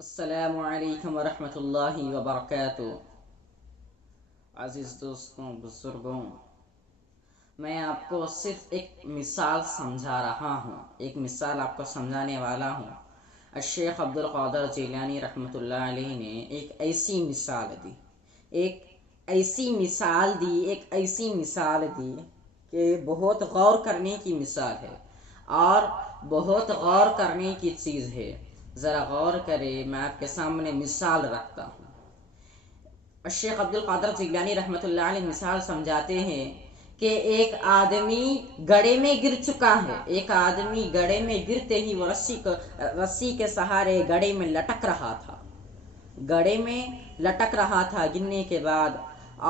السلام علیکم ورحمۃ اللہ وبرکاتہ۔ عزیز دوستوں، بزرگوں، میں آپ کو صرف ایک مثال سمجھا رہا ہوں، ایک مثال آپ کو سمجھانے والا ہوں۔ الشیخ عبدالقادر جیلانی رحمۃ اللہ علیہ نے ایک ایسی مثال دی، ایک ایسی مثال دی کہ بہت غور کرنے کی مثال ہے اور بہت غور کرنے کی چیز ہے۔ ذرا غور کرے، میں آپ کے سامنے مثال رکھتا ہوں۔ الشیخ عبدالقادر جیلانی رحمۃ اللہ علیہ مثال سمجھاتے ہیں کہ ایک آدمی گڑھے میں گر چکا ہے۔ ایک آدمی گڑھے میں گرتے ہی وہ رسی کے سہارے گڑھے میں لٹک رہا تھا، گرنے کے بعد،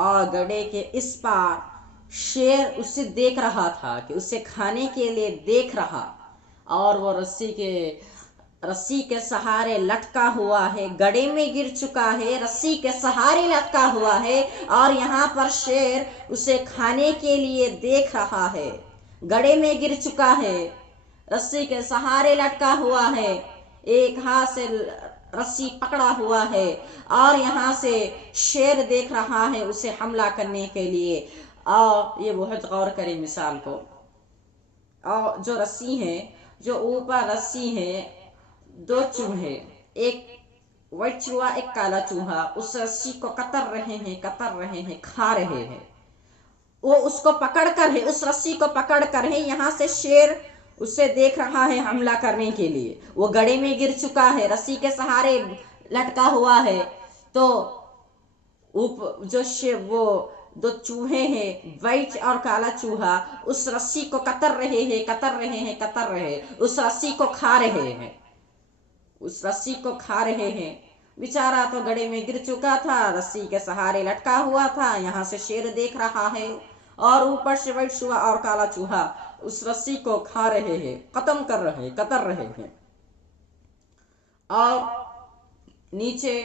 اور گڑھے کے اس پار شیر اسے دیکھ رہا تھا کہ اسے کھانے کے لیے دیکھ رہا، اور وہ رسی کے سہارے لٹکا ہوا ہے، گڑھے میں گر چکا ہے، رسی کے سہارے لٹکا ہوا ہے، اور یہاں پر شیر اسے کھانے کے لیے دیکھ رہا ہے۔ گڑھے میں گر چکا ہے، رسی کے سہارے لٹکا ہوا ہے، ایک ہاتھ سے رسی پکڑا ہوا ہے، اور یہاں سے شیر دیکھ رہا ہے اسے حملہ کرنے کے لیے۔ اور یہ بہت غور کرے مثال کو۔ اور جو رسی ہے، جو اوپر رسی ہے، دو چوہے، ایک وائٹ چوہا، ایک کالا چوہا، اس رسی کو کتر رہے ہیں، کھا رہے ہیں۔ وہ اس رسی کو پکڑ کر ہے، یہاں سے شیر اسے دیکھ رہا ہے حملہ کرنے کے لیے۔ وہ گڑھے میں گر چکا ہے، رسی کے سہارے لٹکا ہوا ہے، تو وہ دو چوہے ہیں، وائٹ اور کالا چوہا، اس رسی کو کتر رہے ہیں، اس رسی کو کھا رہے ہیں۔ بیچارہ تو گڑھے میں گر چکا تھا، رسی کے سہارے لٹکا ہوا تھا، یہاں سے شیر دیکھ رہا ہے، اور اوپر سے وائٹ چوہا اور کالا چوہا اس رسی کو کھا رہے ہیں، کتر رہے ہیں۔ اور نیچے،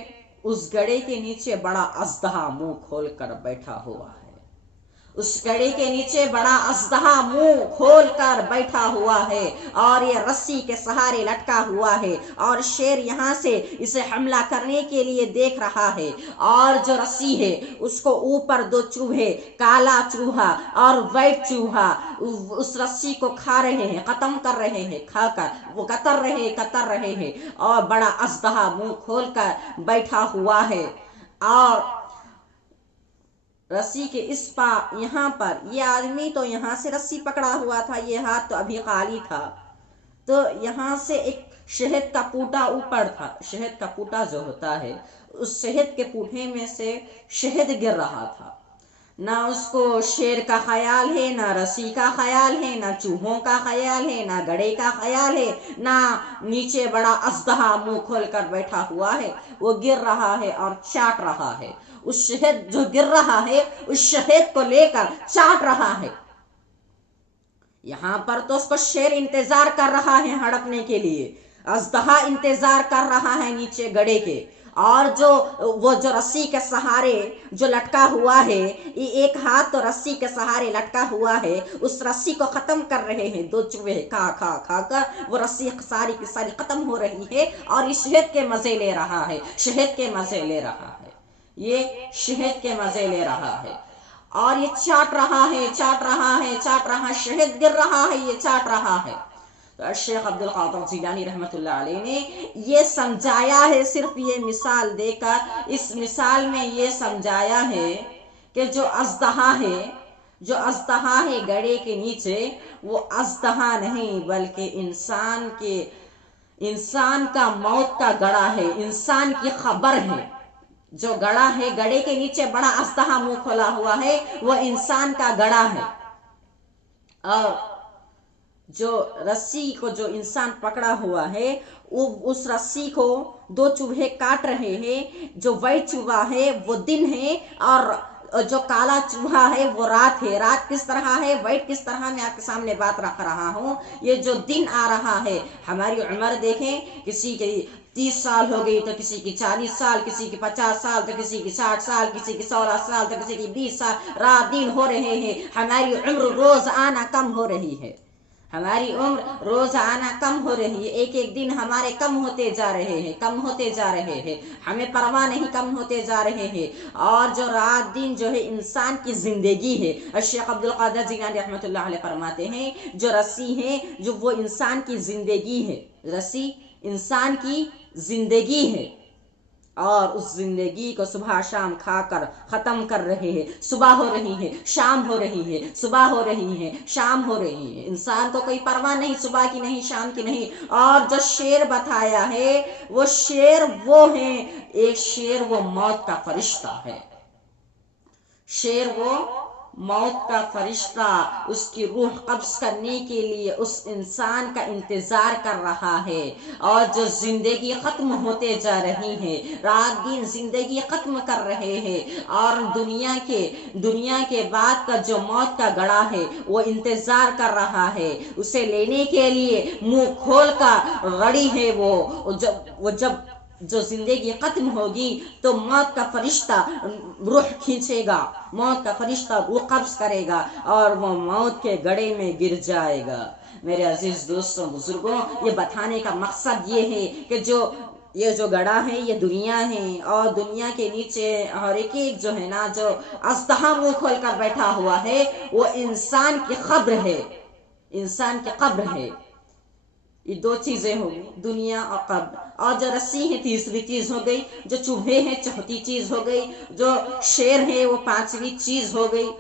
اس گڑھے کے نیچے بڑا اژدہا منہ کھول کر بیٹھا ہوا ہے۔ اس گڑھے کے نیچے بڑا اژدہا منہ کھول کر بیٹھا ہوا ہے، اور یہ رسی کے سہارے لٹکا ہوا ہے، اور شیر یہاں سے اسے حملہ کرنے کے لیے دیکھ رہا ہے، اور جو رسی ہے اس کو اوپر دو چوہے، کالا چوہا اور وائٹ چوہا، اس رسی کو کھا رہے ہیں، ختم کر رہے ہیں، کھا کر وہ کتر رہے ہیں، اور بڑا اژدہا منہ کھول کر بیٹھا ہوا ہے۔ اور رسی کے اس پار، یہاں پر یہ آدمی تو یہاں سے رسی پکڑا ہوا تھا، یہ ہاتھ تو ابھی خالی تھا، تو یہاں سے ایک شہد کا پوٹا اوپر تھا۔ شہد کا پوٹا جو ہوتا ہے، اس شہد کے پوٹے میں سے شہد گر رہا تھا۔ نہ اس کو شیر کا خیال ہے، نہ رسی کا خیال ہے، نہ چوہوں کا خیال ہے، نہ گڑھے کا خیال ہے، نہ نیچے بڑا اژدہا منہ کھول کر بیٹھا ہوا ہے، وہ گر رہا ہے اور چاٹ رہا ہے۔ اس شہد جو گر رہا ہے، اس شہد کو لے کر چاٹ رہا ہے۔ یہاں پر تو اس کو شیر انتظار کر رہا ہے ہڑپنے کے لیے، اژدہا انتظار کر رہا ہے نیچے گڑھے کے، اور وہ جو رسی کے سہارے جو لٹکا ہوا ہے، ایک ہاتھ تو رسی کے سہارے لٹکا ہوا ہے، اس رسی کو ختم کر رہے ہیں دو چوہے، کھا کر وہ رسی ساری کی ساری ختم ہو رہی ہے، اور یہ شہد کے مزے لے رہا ہے، یہ شہد کے مزے لے رہا ہے، اور یہ چاٹ رہا ہے، شہد گر رہا ہے، یہ چاٹ رہا ہے۔ تو الشیخ عبدالقادر جیلانی رحمۃ اللہ علیہ نے یہ سمجھایا ہے، صرف یہ مثال دے کر اس مثال میں یہ سمجھایا ہے کہ جو اژدہا ہے گڑھے کے نیچے، وہ اژدہا نہیں بلکہ انسان کا موت کا گڑھا ہے، انسان کی خبر ہے۔ جو گڑھا ہے، گڑھے کے نیچے بڑا اژدہا منہ کھولا ہوا ہے، وہ انسان کا گڑھا ہے، اور جو رسی کو جو انسان پکڑا ہوا ہے، اس رسی کو دو چوہے کاٹ رہے ہیں۔ جو وائٹ چوہا ہے وہ دن ہے، اور جو کالا چوہا ہے وہ رات ہے۔ رات کس طرح ہے، وائٹ کس طرح، میں آپ کے سامنے بات رکھ رہا ہوں۔ یہ جو دن آ رہا ہے، ہماری عمر دیکھیں، کسی کی 30 سال ہو گئی تو کسی کی 40 سال، کسی کی 50 سال تو کسی کی 60 سال، کسی کی 16 سال تو کسی کی 20 سال، رات دن ہو رہے ہیں، ہماری عمر روز آنا کم ہو رہی ہے، ہماری عمر روزانہ کم ہو رہی ہے، ایک ایک دن ہمارے کم ہوتے جا رہے ہیں، کم ہوتے جا رہے ہیں، ہمیں پرواہ نہیں، کم ہوتے جا رہے ہیں۔ اور جو رات دن جو ہے انسان کی زندگی ہے، الشیخ عبد القادر جیلانی رحمۃ اللہ علیہ فرماتے ہیں جو رسی ہے جو وہ انسان کی زندگی ہے، رسی انسان کی زندگی ہے، اور اس زندگی کو صبح شام کھا کر ختم کر رہے ہیں۔ صبح ہو رہی ہے، شام ہو رہی ہے، صبح ہو رہی ہے، شام ہو رہی ہے، انسان کو کوئی پرواہ نہیں، صبح کی نہیں، شام کی نہیں۔ اور جو شیر بتایا ہے وہ شیر وہ ہیں، ایک شیر وہ موت کا فرشتہ ہے، شیر وہ موت کا فرشتہ اس کی روح قبض کرنے کے لیے اس انسان کا انتظار کر رہا ہے۔ اور جو زندگی ختم ہوتے جا رہی ہے، رات دن زندگی ختم کر رہے ہیں، اور دنیا کے بعد کا جو موت کا گڑا ہے وہ انتظار کر رہا ہے، اسے لینے کے لیے منہ کھول کر رڑی ہے۔ وہ جب جو زندگی ختم ہوگی تو موت کا فرشتہ روح کھینچے گا، موت کا فرشتہ روح قبض کرے گا اور وہ موت کے گڑھے میں گر جائے گا۔ میرے عزیز دوستوں، بزرگوں، یہ بتانے کا مقصد یہ ہے کہ یہ جو گڑھا ہے یہ دنیا ہے، اور دنیا کے نیچے اور ایک جو ہے نا جو اژدہا منہ کھول کر بیٹھا ہوا ہے وہ انسان کی قبر ہے، انسان کی قبر ہے۔ یہ دو چیزیں ہو گئی، دنیا اور قبر۔ اور جو رسی ہے تیسری چیز ہو گئی، جو چوہے ہیں چوتھی چیز ہو گئی، جو شیر ہے وہ پانچویں چیز ہو گئی،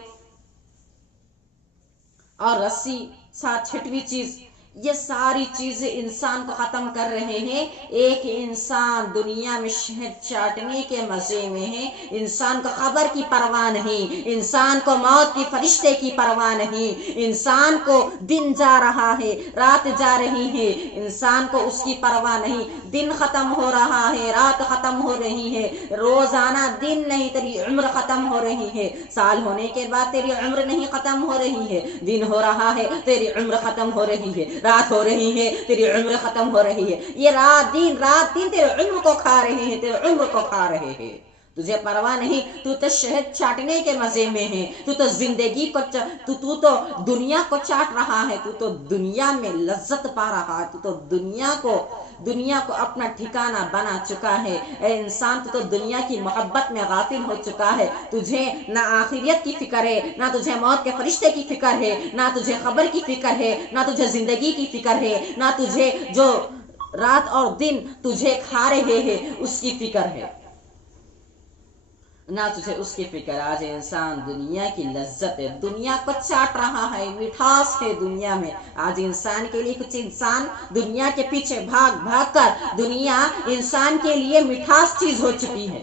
اور رسی چھٹویں چیز۔ یہ ساری چیزیں انسان کو ختم کر رہے ہیں۔ ایک انسان دنیا میں شہد چاٹنے کے مزے میں ہے، انسان کو قبر کی پرواہ نہیں، انسان کو موت کی فرشتے کی پرواہ نہیں، انسان کو دن جا رہا ہے، رات جا رہی ہے، انسان کو اس کی پرواہ نہیں۔ دن ختم ہو رہا ہے، رات ختم ہو رہی ہے، روزانہ دن نہیں تیری عمر ختم ہو رہی ہے، سال ہونے کے بعد تیری عمر نہیں ختم ہو رہی ہے، دن ہو رہا ہے تیری عمر ختم ہو رہی ہے، رات ہو رہی ہے تیری عمر ختم ہو رہی ہے۔ یہ رات دن تیرے عمر کو کھا رہے ہیں، تیرے عمر کو کھا رہے ہیں، تجھے پرواہ نہیں۔ تو تو شہد چاٹنے کے مزے میں ہے، تو زندگی کو تو دنیا کو چاٹ رہا ہے، تو دنیا میں لذت پا رہا ہے، تو دنیا کو اپنا ٹھکانہ بنا چکا ہے۔ اے انسان، تو دنیا کی محبت میں غافل ہو چکا ہے، تجھے نہ آخرت کی فکر ہے، نہ تجھے موت کے فرشتے کی فکر ہے، نہ تجھے قبر کی فکر ہے، نہ تجھے زندگی کی فکر ہے، نہ تجھے جو رات اور دن تجھے کھا رہے ہیں اس کی فکر ہے، نہ تجھے اس کی فکر۔ آج انسان دنیا کی لذت ہے، دنیا کو چاٹ رہا ہے، مٹھاس ہے دنیا میں۔ آج انسان کے لیے کچھ انسان دنیا کے پیچھے بھاگ کر دنیا انسان کے لیے مٹھاس چیز ہو چکی ہے،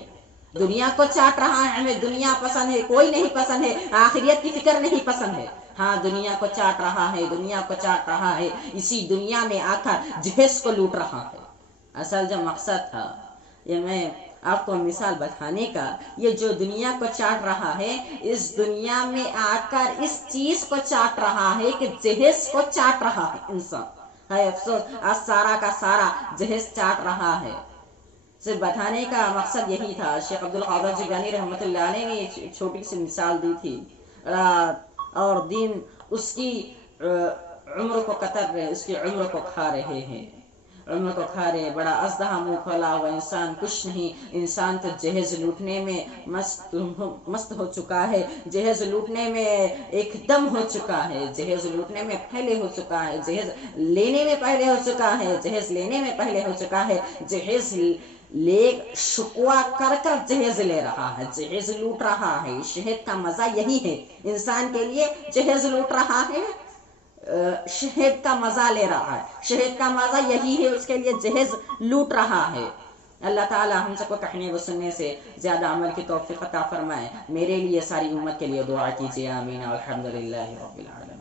دنیا کو چاٹ رہا ہے۔ ہمیں دنیا پسند ہے، کوئی نہیں پسند ہے، آخرت کی فکر نہیں پسند ہے، ہاں دنیا کو چاٹ رہا ہے، دنیا کو چاٹ رہا ہے، اسی دنیا میں آ کر جہیز کو لوٹ رہا ہے۔ اصل جو مقصد تھا، یہ میں آپ کو مثال بتانے کا، یہ جو دنیا کو چاٹ رہا ہے، اس دنیا میں آ کر اس چیز کو چاٹ رہا ہے کہ جہیز کو چاٹ رہا ہے انسان۔ ہے افسوس، آج سارا کا سارا جہیز چاٹ رہا ہے۔ صرف بتانے کا مقصد یہی تھا۔ شیخ عبد القادر جیلانی رحمۃ اللہ علیہ نے ایک چھوٹی سی مثال دی تھی، رات اور دن اس کی عمر کو قطر رہے، اس کی عمر کو کھا رہے ہیں، عمر کو کھا رہے۔ بڑا اژدہا منہ کھولا ہوا انسان کچھ نہیں، انسان تو جہیز لوٹنے میں مست ہو چکا ہے، جہیز لوٹنے میں ایک دم ہو چکا ہے، جہیز لوٹنے میں پہلے ہو چکا ہے، جہیز لینے میں پہلے ہو چکا ہے، جہیز لینے میں پہلے ہو چکا ہے، جہیز لے شکوا کر جہیز لے رہا ہے، جہیز لوٹ رہا ہے۔ شہد کا مزہ یہی ہے، انسان کے لیے جہیز لوٹ رہا ہے، شہد کا مزہ لے رہا ہے، شہد کا مزہ یہی ہے، اس کے لیے جہیز لوٹ رہا ہے۔ اللہ تعالی ہم سب کو کہنے و سننے سے زیادہ عمل کی توفیق عطا فرمائے۔ میرے لیے، ساری امت کے لیے دعا کیجیے، آمین۔ الحمدللہ رب العالمین۔